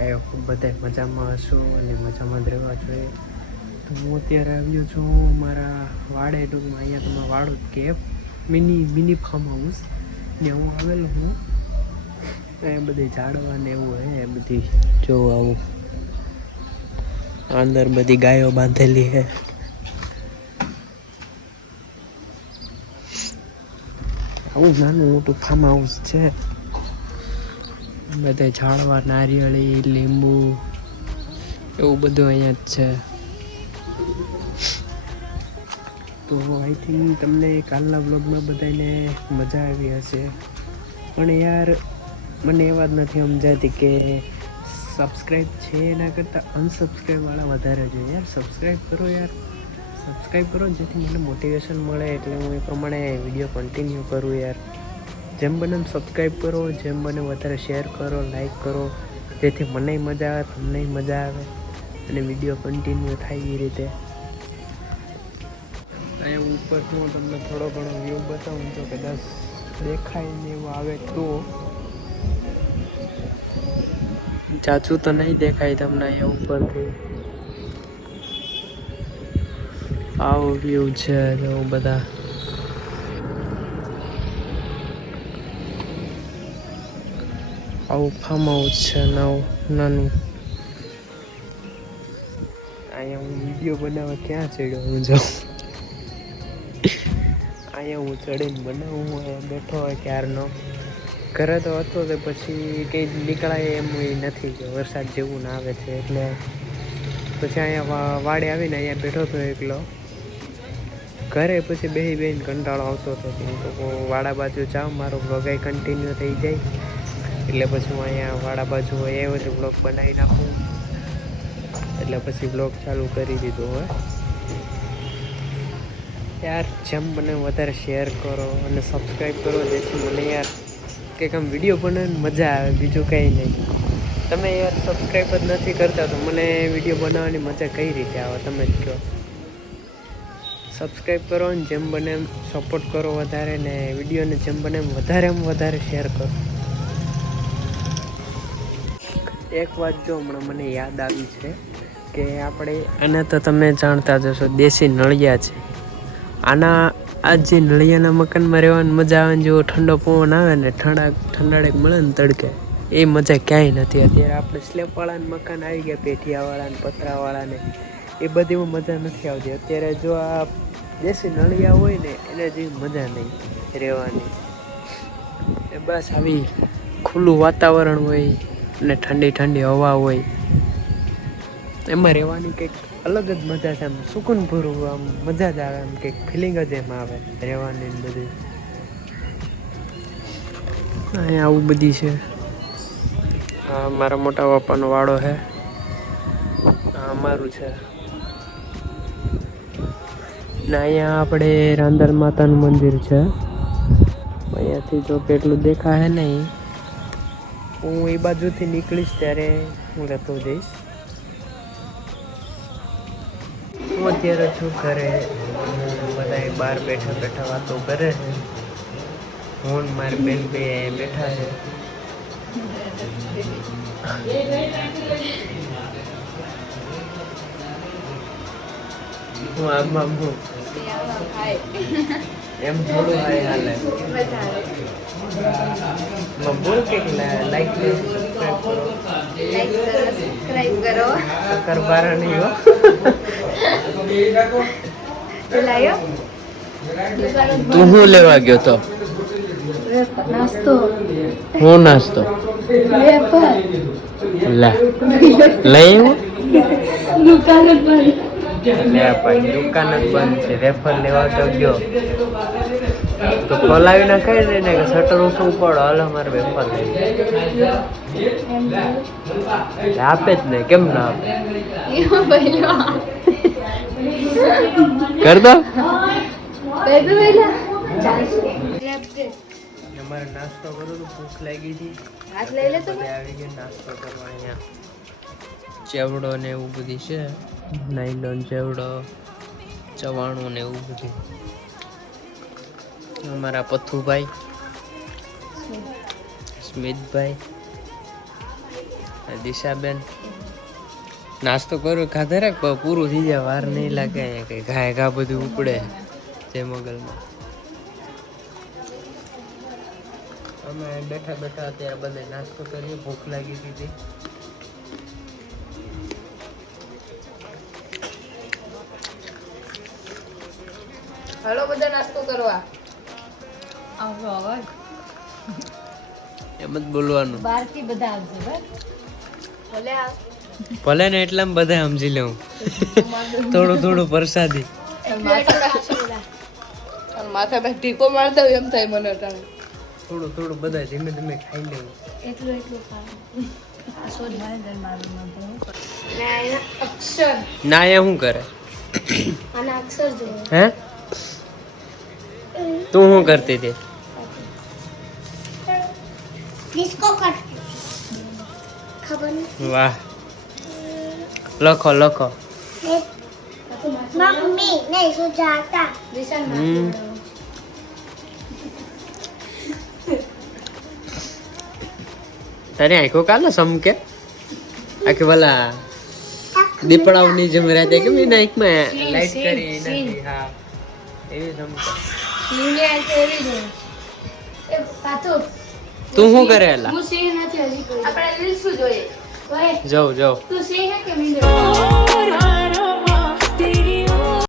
I hope બધા મજામાં હશો અને મજામાં જ રહેવા જોઈએ. તો હું અત્યારે આવ્યો છું મારા વાડે, ટૂંકમાં અહીંયા તમે વાડો જ કે મિની ફાર્મ હાઉસ ને હું આવેલો હું. એ બધી ઝાડવા ને એવું હે બધી, જો આવું અંદર બધી ગાયો બાંધેલી હે. આવું નાનું મોટું ફાર્મ હાઉસ છે. બધા ઝાડવા, નારિયેળી, લીંબુ એવું બધું અહીંયા જ છે. તો આઈ થિંક તમને કાલના બ્લોગમાં બધાને મજા આવી હશે, પણ યાર મને એ વાત નથી સમજાતી કે સબસ્ક્રાઈબ છે એના કરતાં અનસબસ્ક્રાઈબવાળા વધારે જોઈએ. યાર સબસ્ક્રાઈબ કરો, યાર સબસ્ક્રાઈબ કરો જેથી મને મોટિવેશન મળે, એટલે હું એ પ્રમાણે વિડીયો કન્ટિન્યુ કરું. યાર જેમ બને એમ સબસ્ક્રાઈબ કરો, જેમ બને વધારે શેર કરો, લાઈક કરો, જેથી મને મજા આવે, તમને મજા આવે અને વિડીયો કન્ટિન્યુ થાય એ રીતે. અહીંયા ઉપર હું તમને થોડો ઘણો વ્યૂ બતાવું, તો કદાચ દેખાય ને એવું આવે તો. ચાચું તો નહીં દેખાય તમને અહીંયા ઉપરથી. આવું વ્યૂ છે જો બધા. આવું ફાર્મ હાઉસ છે નાનું. અહીંયા હું વિડીયો બનાવવા ક્યાં ચડ્યો હું જો. અહીંયા હું ચડીને બનાવું, હું બેઠો હોય ક્યારનો. ઘરે તો હતો તો પછી કંઈ નીકળાય એમ નથી કે વરસાદ જેવું ના આવે છે, એટલે પછી અહીંયા વાડે આવીને અહીંયા બેઠો હતો એકલો. ઘરે પછી બેહીને કંટાળો આવતો હતો, તો વાડા બાજુ જાઉં, મારો બ્લોગ કન્ટિન્યુ થઈ જાય. એટલે પછી હું અહીંયા વાડા બાજુ આવ્યો તો બ્લોગ બનાવી નાખું, એટલે પછી બ્લોગ ચાલુ કરી દીધો હોય. યાર જેમ બને વધારે શેર કરો અને સબસ્ક્રાઈબ કરો, જેથી મને યાર કંઈક આમ વિડીયો બનાવવાની મજા આવે, બીજું કંઈ નહીં. તમે યાર સબસ્ક્રાઈબ જ નથી કરતા તો મને વિડીયો બનાવવાની મજા કઈ રીતે આવે તમે જ કહો. સબસ્ક્રાઈબ કરો ને જેમ બને એમ સપોર્ટ કરો વધારે, ને વિડીયોને જેમ બને એમ વધારે શેર કરો. એક વાત જો હમણાં મને યાદ આવી છે કે આપણે આને તો તમે જાણતા જ હશો, દેશી નળિયા છે. આ જે નળિયાના મકાનમાં રહેવાની મજા આવે ને, જેવો ઠંડો પવન આવે ને, ઠંડાડક મળે ને તડકે, એ મજા ક્યાંય નથી. અત્યારે આપણે સ્લેબવાળાને મકાન આવી ગયા, પેઠિયાવાળાને, પતરાવાળાને, એ બધીમાં મજા નથી આવતી. અત્યારે જો આ દેશી નળિયા હોય ને, એને જેવી મજા નહીં રહેવાની. એ બસ આવી ખુલ્લું વાતાવરણ હોય અને ઠંડી હવા હોય, એમાં રહેવાની કંઈક અલગ જ મજા છે. આમ સુકૂનભર્યું આમ મજા જ આવે, આમ કંઈક ફિલિંગ જ એમ આવે રહેવાની બધી. અહીંયા આવું બધી છે. હા, મારા મોટા બાપાનો વાડો છે. હા, અમારું છે. ને અહીંયા આપણે રાંદલ માતાનું મંદિર છે. અહીંયાથી જો કેટલું દેખાય નહીં, હું એ બાજુથી નીકળીશ ત્યારે હું લેતો જઈશ. હું અત્યારે છું ઘરે, બધા બહાર બેઠા વાતો કરે છે. હું મારી બેન બે બેઠા છે. હું આમાં એમ થોડું હાલે બોલ કે લાઈક સબસ્ક્રાઇબ કરો કરવાના નહીં હો. તું શું લેવા ગયો તો? નાસ્તો. હું નાસ્તો લઈ આવ્યો. દુકાન જ બંધ છે. વેફર લેવા તો ગયો તો ખોલાવી નાખાય ને કે શટર ઊંચું પડો, હાલ અમારે વેફર લઈ આપે જ ને, કેમ ના આપે? કર દો. અમારે નાસ્તો કરું તો ભૂખ લાગી હતી, આવી ગયા નાસ્તો કરવા. અહીંયા ચેવડો ને એવું બધી છે, નાયલોન ચેવડો, ચવાણું ને એવું બધું. અમારા પથ્થુભાઈ, સ્મિતભાઈ, દિશાબેન નાસ્તો કરો ખાધે રે પૂરું થઈ જાય વાર નહીં લાગે કે ઘા બધું ઉપડે જે મગલમાં અમે બેઠા બેઠા અત્યારે બધે નાસ્તો કરીએ ભૂખ લાગી હતી હાલો બધા નાસ્તો કરવા આવજો અવાજ એમ જ બોલવાનું બહારથી બધા આવજો ભલે ભલે ને એટલામાં બધા સમજી લઉં થોડું થોડું પ્રસાદી માથા પર ટીકો માર દઉં એમ થાય મને અટાણે થોડું થોડું બધા ધીમે ધીમે ખાઈ લેવું એટલું અક્ષર ના એ શું કરે આના અક્ષર જોઈએ હે તું શું કરતી હતી ડિસ્કો કરતી ખબર નહીં વાહ લખો લખો મમ્મી નહીં સુજાતા તારી આંખો કાલે સમકે આખી પેલા દીપડાઓની જેમ રહેતે કે મેં નાઈકમાં લાઈટ કરી નથી હા એવી સમકે તું શું કરેલા હું સિંહ નથી હજી આપણે રીલ્સ જોઈએ જાઉં તું સિંહ કે મીંડો